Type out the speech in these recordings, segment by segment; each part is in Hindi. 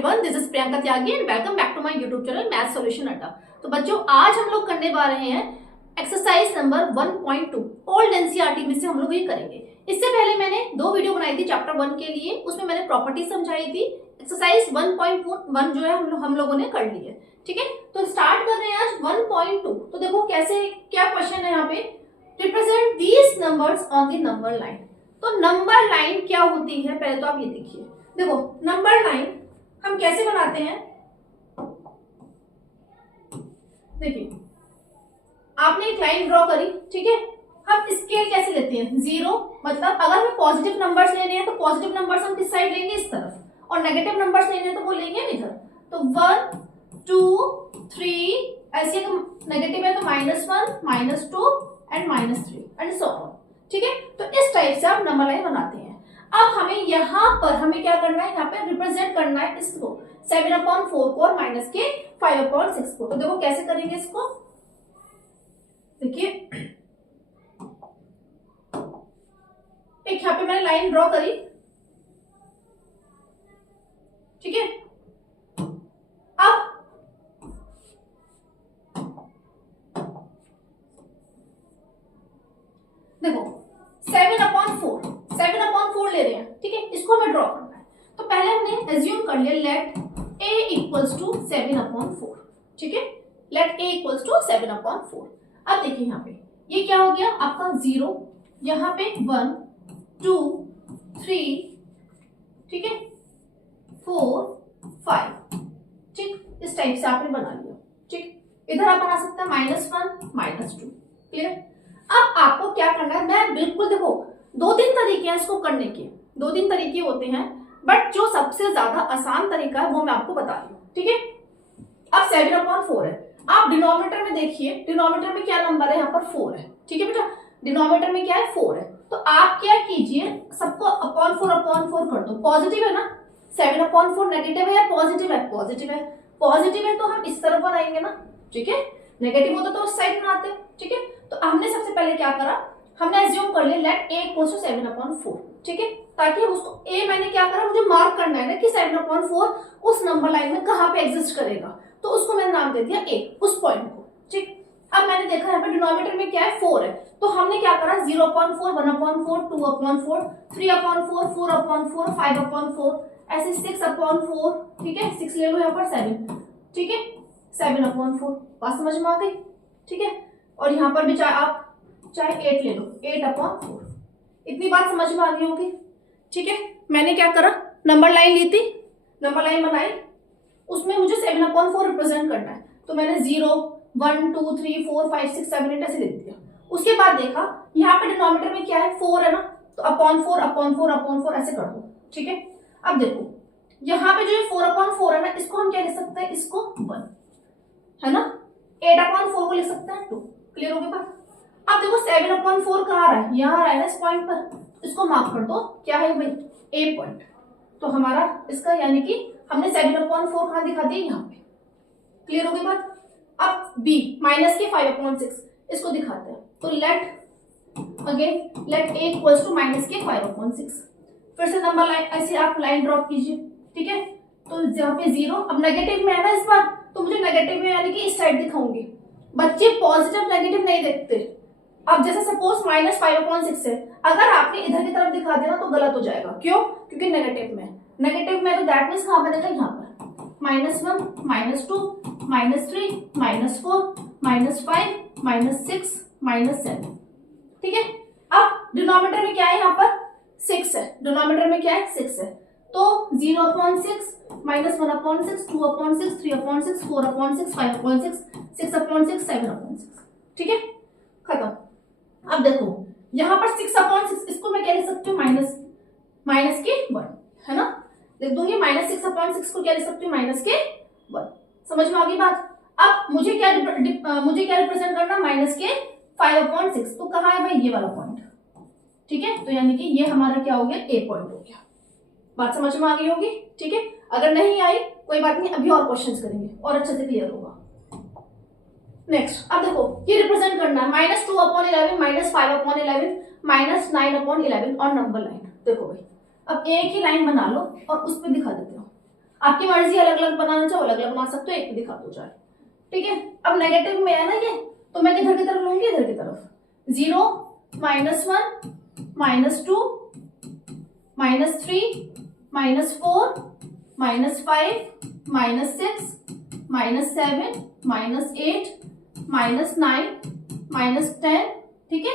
Everyone, this is Priyanka Tyagi and welcome back to my YouTube channel math solution Adda. तो बच्चों, आज हम लोग करने जा रहे हैं एक्सरसाइज नंबर 1.2 ओल्ड एनसीईआरटी में से हम लोग ये करेंगे। इससे पहले मैंने दो वीडियो बनाई थी चैप्टर 1 के लिए, उसमें मैंने प्रॉपर्टी समझाई थी। एक्सरसाइज 1.1 जो है हम लोगों ने कर ली है। ठीक है, तो स्टार्ट कर रहे हैं आज 1.2। तो देखो कैसे, क्या क्वेश्चन है यहाँ पे, represent these numbers on the number line. तो नंबर लाइन क्या होती है, पहले तो आप ये देखिए। देखो नंबर लाइन हम कैसे बनाते हैं, देखिए आपने एक लाइन ड्रॉ करी, ठीक है। हम स्केल कैसे लेते हैं, 0, मतलब अगर हमें पॉजिटिव नंबर्स लेने हैं तो पॉजिटिव नंबर्स हम किस साइड लेंगे, इस तरफ, और नेगेटिव नंबर्स लेने हैं तो वो लेंगे इधर। तो 1 2 3, ऐसे नेगेटिव है तो -1 -2 एंड -3 एंड सो ऑन। ठीक है, तो इस टाइप से आप नंबर लाइन बनाते हैं। अब हमें यहाँ पर हमें क्या करना है, यहाँ पे रिप्रेजेंट करना है इसको 7/4 को और माइनस के 5/6 को। तो देखो कैसे करेंगे इसको, देखिए एक यहाँ पे मैंने लाइन ड्रॉ करी, ठीक है। अब देखो 7/4 ले रहे हैं, ठीक है, इसको हमें ड्रॉ करना है। तो पहले हमने एज्यूम कर लिया लेट a इक्वल्स टू 7/4, ठीक है, लेट a इक्वल्स टू 7/4। अब देखिए यहाँ पे ये क्या हो गया आपका 0, यहाँ पे 1 2 3, ठीक है, 4 5, ठीक, इस टाइप से आपने बना लिया। ठीक, इधर आप बना सकते हैं -1 -2, क्लियर। अब आपको क्या करना है, मैं बिल्कुल देखो 2-3 तरीके हैं इसको करने के, 2-3 तरीके होते हैं, बट जो सबसे ज्यादा आसान तरीका है वो मैं आपको बता रही हूँ। ठीक है, अब 7/4 है, आप डिनोमिनेटर में देखिए, डिनोमिनेटर में क्या नंबर है, यहाँ पर 4 है, ठीक है बेटा, डिनोमिनेटर में क्या है 4 है। तो आप क्या कीजिए, सबको अपॉन 4 कर दो। पॉजिटिव है ना, 7/4 नेगेटिव है या पॉजिटिव है, पॉजिटिव है, पॉजिटिव है तो हम इस तरफ बनाएंगे ना, ठीक है, नेगेटिव होता तो उस साइड बनाते हैं। ठीक है, तो हमने सबसे पहले क्या करा, हमने एज्यूम कर लिया लेट a इक्वल्स टू 7/4, ठीक है, ताकि उसको a मैंने क्या करा, मुझे मार्क करना है ना कि 7/4 उस नंबर लाइन में कहां पे एग्जिस्ट करेगा, तो उसको मैंने नाम दे दिया a, उस पॉइंट को। ठीक, अब मैंने देखा यहाँ पे डिनोमिनेटर में क्या है 4 है, तो हमने क्या करा 0/4 1/4 2/4 3/4 4/4 5/4 ऐसे 6/4, ठीक है, 6 ले लो यहाँ पर 7, ठीक है, 7/4, बात समझ में आ गई। ठीक है, और यहाँ पर भी चाहे 8 ले लो, 8/4, इतनी बात समझ में आ गई होगी। ठीक है, मैंने क्या करा, नंबर लाइन ली थी, नंबर लाइन बनाई, उसमें मुझे 7/4 रिप्रेजेंट करना है, तो मैंने 0 1 2 3 4 5 6 7 8 ऐसे लिख दिया। उसके बाद देखा यहाँ पे डिनोमिनेटर में क्या है 4 है ना, तो अपॉन 4 ऐसे कर दो। ठीक है, अब देखो यहाँ पे जो 4/4 है ना, इसको हम क्या लिख सकते हैं, इसको 1 है ना, 8/4 को लिख सकते हैं 2, क्लियर हो गई बात। अब देखो 7/4 कहाँ आ रहा है, यहाँ आ रहा है ना इस पॉइंट पर, इसको मार्क कर दो, क्या है भाई, ए पॉइंट। तो हमारा इसका यानी कि हमने 7/4 कहाँ दिखा दिया, यहाँ पे, क्लियर हो गई बात। अब बी माइनस के 5/6 इसको दिखाते हैं, तो let a equals to minus के 5/6। फिर से नंबर लाइन ऐसे आप लाइन ड्रॉप कीजिए, ठीक है, तो यहाँ पे 0, अब नेगेटिव में है ना इस बार, तो मुझे नेगेटिव में यानी कि इस साइड दिखाऊंगी। बच्चे पॉजिटिव नेगेटिव नहीं देखते। अब जैसे सपोज -5/6 है, अगर आपने इधर की तरफ दिखा दिया ना तो गलत हो जाएगा, क्यों, क्योंकि नेगेटिव में तो दैट मीन्स कहाँ बनेगा, यहाँ पर -1 -2 -3 -4 -5 -6 -7, ठीक है। अब डिनोमिनेटर में क्या है, यहाँ पर 6 है, डिनोमिनेटर में क्या है 6 है, तो 0/6 -1/6 2/6 3/6 4/6 5/6 6/6 7/6, ठीक है, खत्म। अब देखो यहाँ पर 6/6, इसको मैं क्या लिख सकती हूँ, माइनस के 1 है ना, लिख दूंगी -6/6 को क्या लिख सकती हूँ, -1। समझ में आ गई बात। अब मुझे क्या रिप्रेजेंट करना, -5/6, तो कहाँ है भाई, ये वाला पॉइंट, ठीक है, तो यानी कि ये हमारा क्या हो गया, ए पॉइंट हो गया। बात समझ में आ गई होगी। ठीक है, अगर नहीं आई कोई बात नहीं, अभी और क्वेश्चंस करेंगे और अच्छे से क्लियर होगा। नेक्स्ट, अब देखो ये रिप्रेजेंट करना है -2/11 -5/11 -9/11 और नंबर लाइन। देखो भाई अब एक ही लाइन बना लो और उस पर दिखा देते हो। आपकी मर्जी अलग अलग बनाना चाहो अलग अलग बना सकते हो, एक दिखा दो चाहे, ठीक है। अब नेगेटिव में है ना ये, तो मैं किधर की तरफ लूंगी, इधर की तरफ, 0 -1 -2 -3 -4 -5 -6 -7 -8 -9 -10, ठीक है।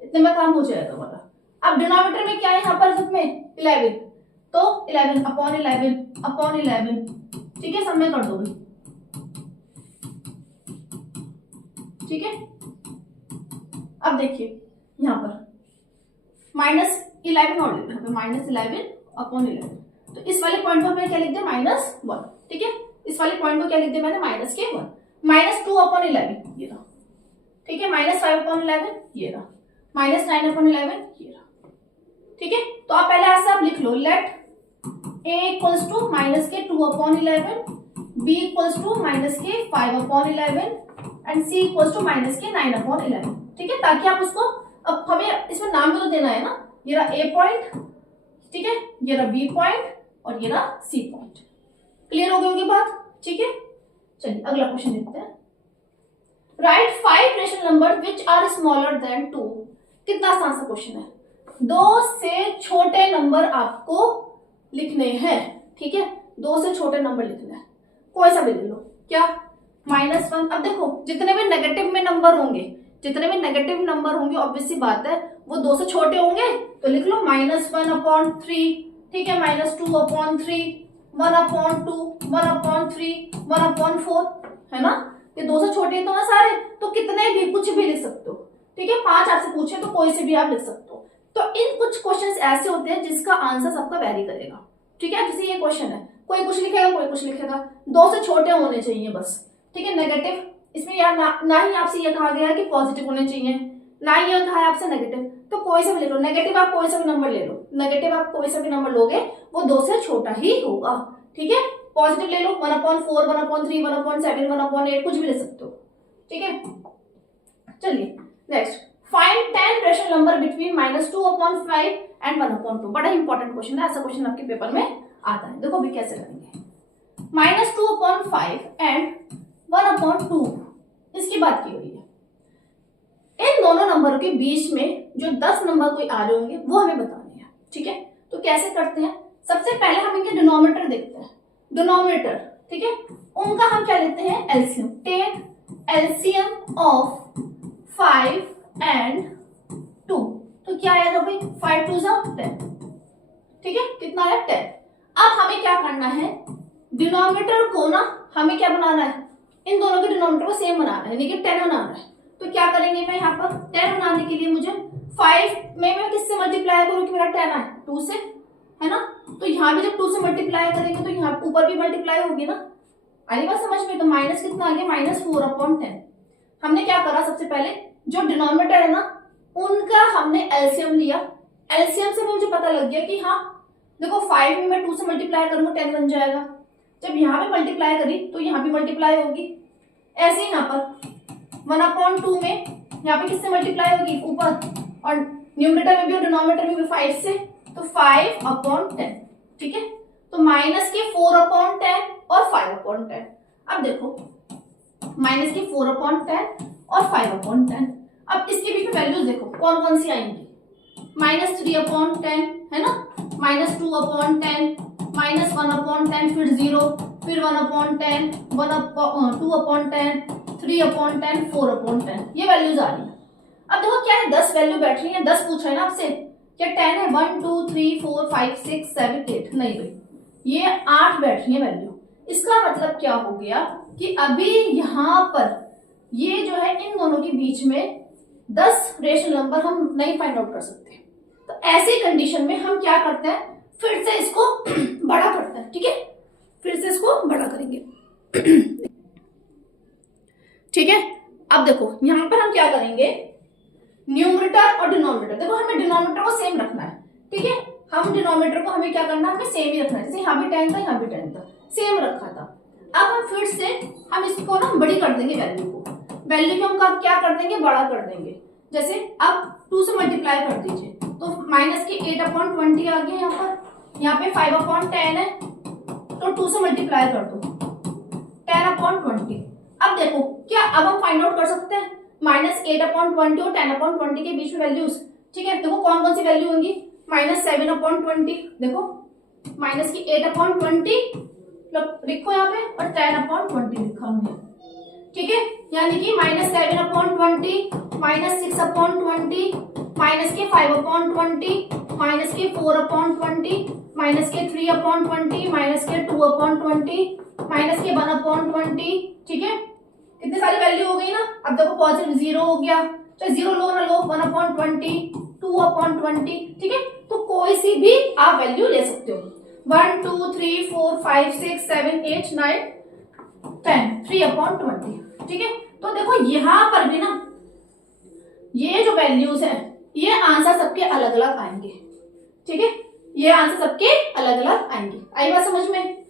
इतने में काम हो जाएगा हमारा। अब डिनोमिनेटर में क्या है यहाँ पर, सब में 11, तो 11 अपॉन 11 अपॉन 11, ठीक है, सब में कर दोगे, ठीक है। अब देखिए यहाँ पर -11 और लिखा है, -11 अपॉन 11, तो इस वाले पॉइंट को मैंने क्या लिख दिया, -1, ठीक है। इस वाले पॉइंट को क्या लिख दिया मैंने, -1 -2 अपॉन 11 ये रहा, ठीक है, -5 अपॉन 11 ये रहा, -9 अपॉन 11 ये रहा, ठीक है। तो आप पहले ऐसे आप लिख लो, let a equals to -2 upon 11, b equals to -5 upon 11 and c equals to -9 upon 11, ठीक है, ताकि आप उसको, अब हमें इसमें नाम भी तो देना है ना, ये रहा a पॉइंट, ठीक है, ये रहा b पॉइंट और ये रहा c पॉइंट। क्लियर हो गई होगी बात, ठीक है। चलिए अगला क्वेश्चन देखते हैं। Write 5 rational number which are smaller than 2। कितना आसान सा क्वेश्चन है, 2 से छोटे नंबर आपको लिखने हैं, ठीक है, 2 से छोटे नंबर लिखना है, कोई सा भी ले लो, क्या, -1। अब देखो जितने भी नेगेटिव में नंबर होंगे, जितने भी नेगेटिव नंबर होंगे ऑब्वियस सी बात है वो 2 से छोटे होंगे, तो लिख लो -1/3, ठीक है, -2/3, 1/2, 1/3, 1/4, है ना, ये 2 से छोटे तो है सारे, तो कितने भी कुछ भी लिख सकते हो, ठीक है। 5 आपसे पूछे तो कोई से भी आप लिख सकते हो। तो इन कुछ क्वेश्चंस ऐसे होते हैं जिसका आंसर सबका वेरी करेगा, ठीक है। जैसे ये क्वेश्चन है, कोई कुछ लिखेगा कोई कुछ लिखेगा, 2 से छोटे होने चाहिए बस, ठीक है। नेगेटिव इसमें यार ना ही आपसे ये कहा गया है कि पॉजिटिव होने चाहिए, ना ही ये कहा है आपसे नेगेटिव, तो कोई सा भी ले लो, नेगेटिव आप कोई सा भी नंबर ले लो, नेगेटिव आप कोई सा भी नंबर लोगे वो 2 से छोटा ही होगा, ठीक है। पॉजिटिव ले लो 1/4, 1/3, 1/7, 1/8, कुछ भी ले सकते हो, ठीक है। चलिए next, find 10 rational number between -2/5 and 1/2। बड़ा इंपॉर्टेंट क्वेश्चन है, ऐसा क्वेश्चन आपके पेपर में आता है। देखो अभी कैसे करेंगे, -2/5 एंड 1/2 इसकी बात की हुई है। इन दोनों नंबरों के बीच में जो 10 नंबर कोई आ रहे होंगे वो हमें बताने हैं, ठीक है। तो कैसे करते हैं, सबसे पहले हम इनके डिनोमिनेटर देखते हैं, डिनोमिनेटर, ठीक है, उनका हम क्या लेते हैं, LCM. Take LCM of 5 and 2, तो क्या आएगा भाई, 5 2 10, ठीक है, कितना आया 10। अब हमें क्या करना है, डिनोमिनेटर को ना हमें क्या बनाना है, इन दोनों के डिनोमिनेटर को सेम बनाना है, यानी कि 10 बनाना है। तो क्या करेंगे, मैं यहाँ पर 10 बनाने के लिए मुझे 5 में मैं किससे मल्टीप्लाई करूँ कि मेरा 10 आए, 2 से, है ना। तो यहाँ भी जब 2 से मल्टीप्लाई करेंगे तो यहाँ ऊपर भी मल्टीप्लाई होगी ना, आई बात समझ में। तो माइनस कितना आ गया, -4/10। हमने क्या करा, सबसे पहले जो डिनोमिनेटर है ना उनका हमने एलसीएम लिया, एलसीएम से मुझे पता लग गया कि हाँ देखो 5 में मैं 2 से मल्टीप्लाई करूंगा 10 बन जाएगा, जब यहाँ पे मल्टीप्लाई करी तो यहाँ भी मल्टीप्लाई होगी, ऐसे ही यहाँ पर 1/2 में यहाँ पे किससे मल्टीप्लाई होगी, ऊपर, और न्यूमरेटर में भी और डिनोमिनेटर में भी 5 से, तो 5/10, ठीक है। तो -4/10 और 5/10। अब देखो -4/10 और 5/10, अब इसके बीच में वैल्यूज देखो कौन कौन सी आएंगी, -3/10 है ना, -2/10, -1/10, फिर 0, फिर 1/10, 2/10, 3/10, 4/10, ये वैल्यूज आ रही है। अब देखो क्या है, 10 वैल्यू बैठ रही है, 10 पूछ रहे हैं ना आपसे, क्या 10 है, 1 2 3 4 5 6 7 8, नहीं भाई ये 8 बैठ रही है वैल्यू। इसका मतलब क्या हो गया कि अभी यहाँ पर ये जो है इन दोनों के बीच में 10 रेशनल नंबर हम नहीं फाइंड आउट कर सकते। तो ऐसी कंडीशन में हम क्या करते हैं, फिर से इसको बड़ा करते हैं, ठीक है, फिर से इसको बड़ा करेंगे, ठीक है। अब देखो यहाँ पर हम क्या करेंगे, न्यूमरेटर और डिनोमिनेटर, देखो हमें डिनोमिनेटर को सेम रखना है, ठीक है, हम डिनोमिनेटर को हमें क्या करना है, हमें सेम ही रखना है, जैसे यहाँ भी 10 था यहाँ भी 10 था, सेम रखा था। अब हम फिर से हम इसको ना बड़ी कर देंगे, वैल्यू को, वैल्यू को हम क्या कर देंगे, बड़ा कर देंगे। जैसे अब 2 से मल्टीप्लाई कर दीजिए तो -8/20 आ गया यहाँ पर, यहाँ पे 5/10 है, तो 2 से मल्टीप्लाई कर दो 10/20। अब देखो क्या अब हम फाइंड आउट कर सकते हैं -8/20 और 10/20 के बीच में वैल्यूज। ठीक है, देखो कौन कौन सी वैल्यू होंगी, -7/20, देखो माइनस की 8/20 लिखो यहाँ पे और 10/20 लिखा हमने। ठीक है, यानी कि -7/20, -6/20, माइनस के 5/20, माइनस के 4/20, माइनस के 3/20, माइनस के 2/20, माइनस के 1/20। ठीक है, कितनी सारी वैल्यू हो गई ना। अब देखो पॉजिटिव 0 हो गया, तो 0 लो ना लो, 1/20, 2/20। ठीक है, तो कोई सी भी आप वैल्यू ले सकते हो, 1 2 3 4 5 6 7 8 9 10, 3/20। ठीक है, तो देखो यहां पर भी ना ये जो वैल्यूज है ये आंसर सबके अलग अलग आएंगे। ठीक है, ये आंसर सबके अलग अलग आएंगे। आई बात समझ में?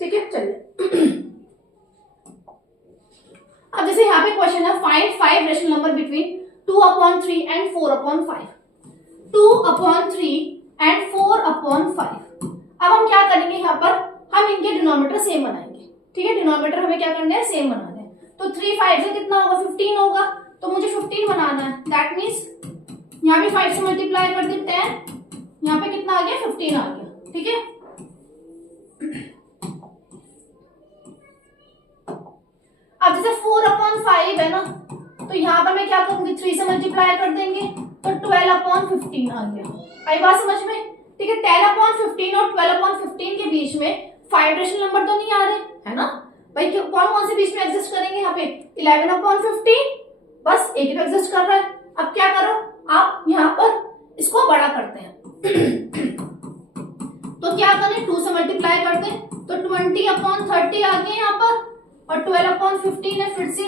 ठीक है, चलिए अब जैसे यहाँ पे क्वेश्चन है find 5 rational number between 2/3 and 4/5। 2/3 and 4/5। अब हम क्या करेंगे, यहाँ पर हम इनके डिनोमिनेटर सेम बनाएंगे। ठीक है, डिनोमिनेटर हमें क्या करना है, सेम बनाना है। तो 3 5 से कितना होगा, 15 होगा, तो मुझे 15 बनाना है। दैट मीन्स यहाँ पे 5 से मल्टीप्लाई कर दी 10, यहाँ पे कितना आ गया, 15 आ गया। ठीक है, अब जैसे 4/5 है ना, तो यहाँ पर मैं क्या करूंगी, 3 से मल्टीप्लाई कर देंगे तो 12/15 आ गया। आई बात समझ में? ठीक है, 10/15 और 12/15 के बीच में 5 रेशनल नंबर तो नहीं आ रहे, है ना भाई। कौन कौन से बीच में एग्जिस्ट करेंगे, यहाँ पे 11/15 बस एक ही तो एग्जिस्ट कर रहा है। अब क्या करो आप, यहाँ पर इसको बड़ा करते हैं तो क्या करें, 2 से मल्टीप्लाई करते हैं तो 20/30 आ गए यहाँ पर, और 12/15 है, फिर से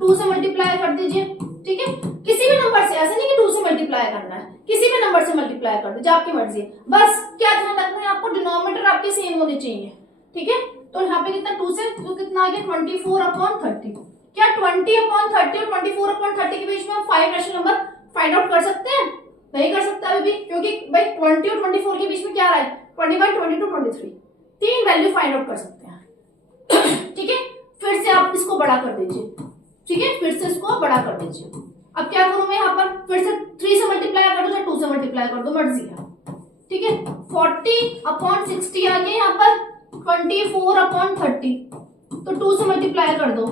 2 से मल्टीप्लाई कर दीजिए। ठीक है, किसी भी नंबर से, ऐसा नहीं कि 2 से मल्टीप्लाई करना है, किसी भी नंबर से मल्टीप्लाई कर दीजिए, आपकी मर्जी है। बस क्या ध्यान रखना है आपको, डिनोमिनेटर आपके सेम होने चाहिए। ठीक है, तो यहाँ पे कितना 2 से तो कितना आ गया, 24/30। क्या 20/30 और 24/30 के बीच में हम 5 रेशनल नंबर फाइंड आउट कर सकते हैं? नहीं कर सकता अभी भी, क्योंकि भाई 20 और 24 के बीच में क्या रहा है, 21 22 23, 3 वैल्यू फाइंड आउट कर सकते हैं। ठीक है, फिर से आप इसको बड़ा कर दीजिए। ठीक है, फिर से इसको बड़ा कर दीजिए। अब क्या करूं मैं, यहाँ पर फिर से 3 से मल्टीप्लाई कर दो या 2 से मल्टीप्लाई कर दो, मर्जी है। ठीक है, 40/60 आ गया यहाँ पर, 24/30 तो 2 से मल्टीप्लाई कर दो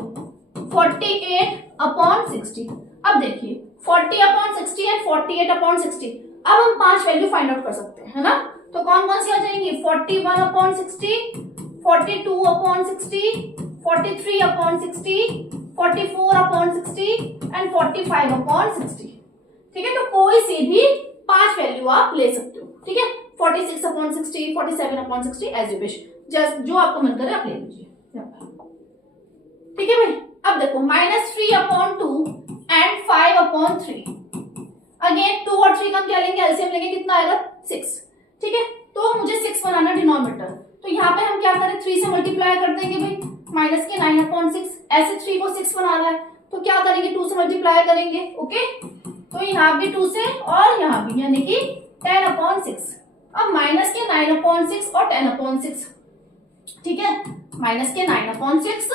48/60। अब देखिए 40/60 एंड 48/60, अब हम 5 वैल्यू फाइंड आउट कर सकते हैं, है ना। तो कौन कौन सी आ जाएंगी, 41/60, 42/60, 43/60, 44/60 एंड 45/60। ठीक है, तो कोई सी भी 5 वैल्यू आप ले सकते हो। ठीक है, 46/60, 47/60 एज यू विश, जस्ट जो आपको मन करे आप ले लीजिए। ठीक है भाई, अब देखो -3/2 एंड 5/3। अगेन 2 और 3 का हम क्या लेंगे, एलसीएम लेंगे, कितना आएगा 6। ठीक है, तो मुझे 6 बनाना डिनोमिनेटर, तो यहाँ पे हम क्या करें, 3 से मल्टीप्लाई कर देंगे भाई, माइनस के 9/6। ऐसे 3 को 6 बनाना है तो क्या करेंगे, 2 से मल्टीप्लाई करेंगे। ओके, तो यहाँ भी 2 से और यहाँ भी, यानी कि 10/6। अब माइनस के 9/6 और 10/6। ठीक है, माइनस के 9/6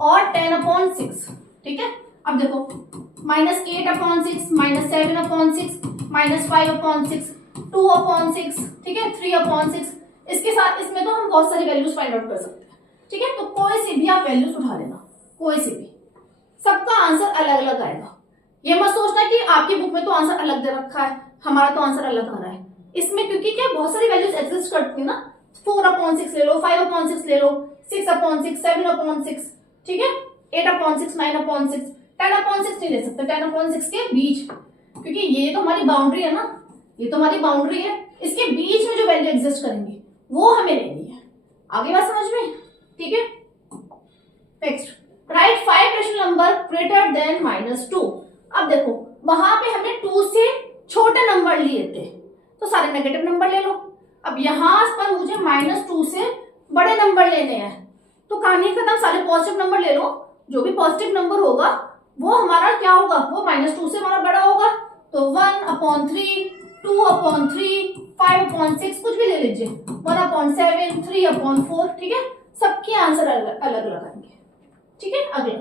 और 10/6। ठीक है, अब देखो -8/6, -7/6, -5/6, 2/6। ठीक है, 3/6। इसके साथ इसमें तो हम बहुत सारी वैल्यूज फाइंड आउट कर सकते हैं। ठीक है, तो कोई सी भी आप वैल्यूज उठा लेना, कोई सी भी, सबका आंसर अलग अलग आएगा। ये मत सोचना कि आपकी बुक में तो आंसर अलग दे रखा है, हमारा तो आंसर अलग आ रहा है। इसमें क्योंकि क्या बहुत सारी वैल्यूज एग्जिस्ट करती है ना, 4/6 ले लो, 5/6 ले लो, 6/6, 7/6। ठीक है, 8/6, 9/6, 10/6 नहीं ले सकते, 10/6 के बीच, क्योंकि ये तो हमारी बाउंड्री है ना, ये तो हमारी बाउंड्री है, इसके बीच में जो वैल्यू एग्जिस्ट करेंगी वो हमें लेनी है। आगे बात समझ में? ठीक है, next, right 5 rational number greater than -2। अब देखो वहां पे हमने 2 से छोटे नंबर लिए थे, तो सारे नेगेटिव नंबर ले लो। अब यहां पर मुझे -2 से बड़े नंबर लेने हैं, तो कहानी खत्म, सारे पॉजिटिव नंबर ले लो। जो भी पॉजिटिव नंबर होगा वो हमारा क्या होगा, वो -2 से हमारा बड़ा होगा, तो 1/3, 2/3, 5/6 कुछ भी ले लीजिए, 1/7, 3/4, ठीक है। सबके आंसर अलग अलग आएंगे, ठीक है। अगला,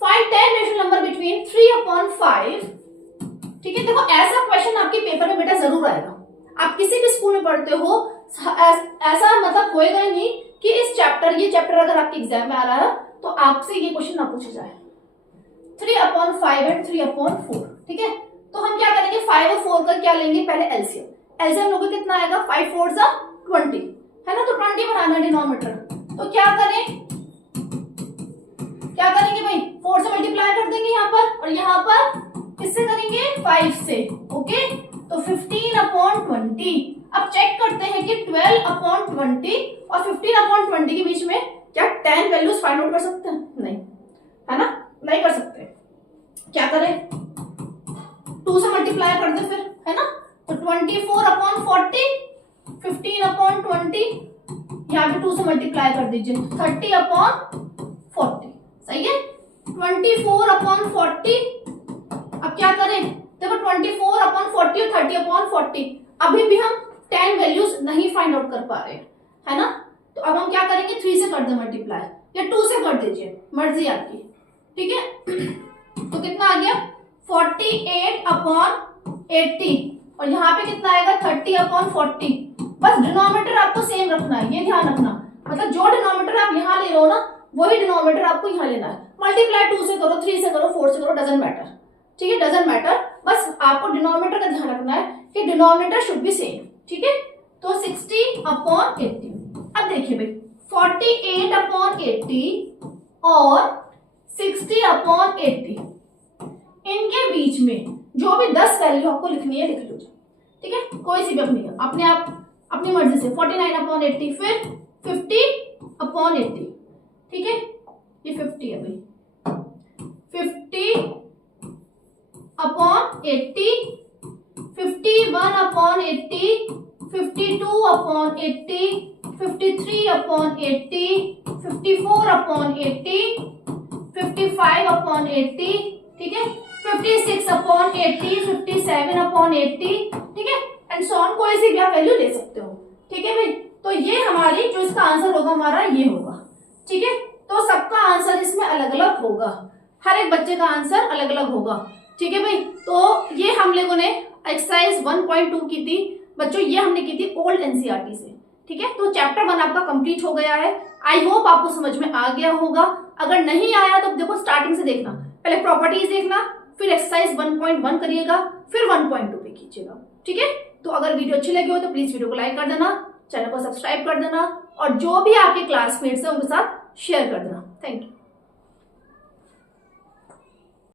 फाइंड 10 रेशनल नंबर बिटवीन 3/5, ठीक है। देखो ऐसा क्वेश्चन आपके पेपर में बेटा जरूर आएगा। आप किसी भी स्कूल में पढ़ते हो, ऐसा मतलब होएगा ही नहीं कि ये चैप्टर अगर आपके एग्जाम में आ रहा है तो आपसे ये क्वेश्चन ना पूछा जाए। 3/5 एंड 3/4, ठीक है। तो हम क्या करेंगे, 5 और 4 का क्या लेंगे, पहले एलसीएम। एलसीएम लोगों कितना आएगा, 5 4 20, है ना। तो 20 बनाना डिनोमिनेटर, तो क्या करेंगे भाई, 4 से मल्टीप्लाई कर देंगे यहाँ पर, और यहाँ पर किससे करेंगे, 5 से, ओके। तो 15/20। अब चेक करते हैं कि 12/20 और 15/20 के बीच में क्या 10 वैल्यूज फाइंड आउट कर सकते हैं, नहीं, है ना, नहीं कर सकते। क्या करें, 2 से मल्टीप्लाई कर दे फिर, है ना। तो 24/40, 15/20, यहाँ पे 2 से मल्टीप्लाई कर दीजिए, 30/40, सही है। 24/40, अब क्या करें, देखो 24/40 और 30/40, अभी भी हम 10 वैल्यूज नहीं फाइंड आउट कर पा रहे हैं, है ना। तो अब हम क्या करेंगे, 3 से कर दे मल्टीप्लाई, या 2 से कर दीजिए, मर्जी आपकी, ठीक है। तो कितना आ गया, 48/80, और यहाँ पे कितना आएगा, 30/40। बस डिनोमिनेटर आपको सेम रखना है, ये ध्यान रखना, मतलब जो डिनोमिनेटर आप यहाँ ले रहे हो ना, वही डिनोमिनेटर आपको यहाँ लेना है। मल्टीप्लाई 2 से करो, 3 से करो, 4 से करो, डजंट मैटर, ठीक है, डजंट मैटर। बस आपको डिनोमिनेटर का ध्यान रखना है कि डिनोमिनेटर शुड बी सेम, ठीक है। तो 60/80। अब देखिए भाई, 48/80 और 60/80, इनके बीच में जो भी 10 वैल्यू आपको लिखनी है लिख लो, ठीक है, कोई सी भी अपने आप अपनी मर्जी से। 49/80, फिर 50/80, ठीक है, ये 50 है भाई, 50/80, 51/80, 52/80, 53/80, 54/80, 55/80, ठीक है, 56/80, 57/80, ठीक है, एंड सो ऑन। कोई सी भी आप वैल्यू ले सकते हो, ठीक है भाई। तो ये हमारी जो इसका आंसर होगा हमारा ये होगा, ठीक है। तो सबका आंसर इसमें अलग अलग होगा, हर एक बच्चे का आंसर अलग अलग होगा, ठीक है भाई। तो ये हम लोगों ने एक्सरसाइज 1.2 की थी बच्चों, ये हमने की थी ओल्ड एनसीईआरटी से, ठीक है। तो चैप्टर 1 आपका कंप्लीट हो गया है। आई होप आपको समझ में आ गया होगा। अगर नहीं आया तो देखो स्टार्टिंग से देखना, पहले प्रॉपर्टीज देखना, फिर एक्सरसाइज 1.1 करिएगा, फिर 1.2 पे कीजिएगा, ठीक है। तो अगर वीडियो अच्छी लगी हो तो प्लीज वीडियो को लाइक कर देना, चैनल को सब्सक्राइब कर देना, और जो भी आपके क्लासमेट्स हैं उनके साथ शेयर कर देना। Thank you.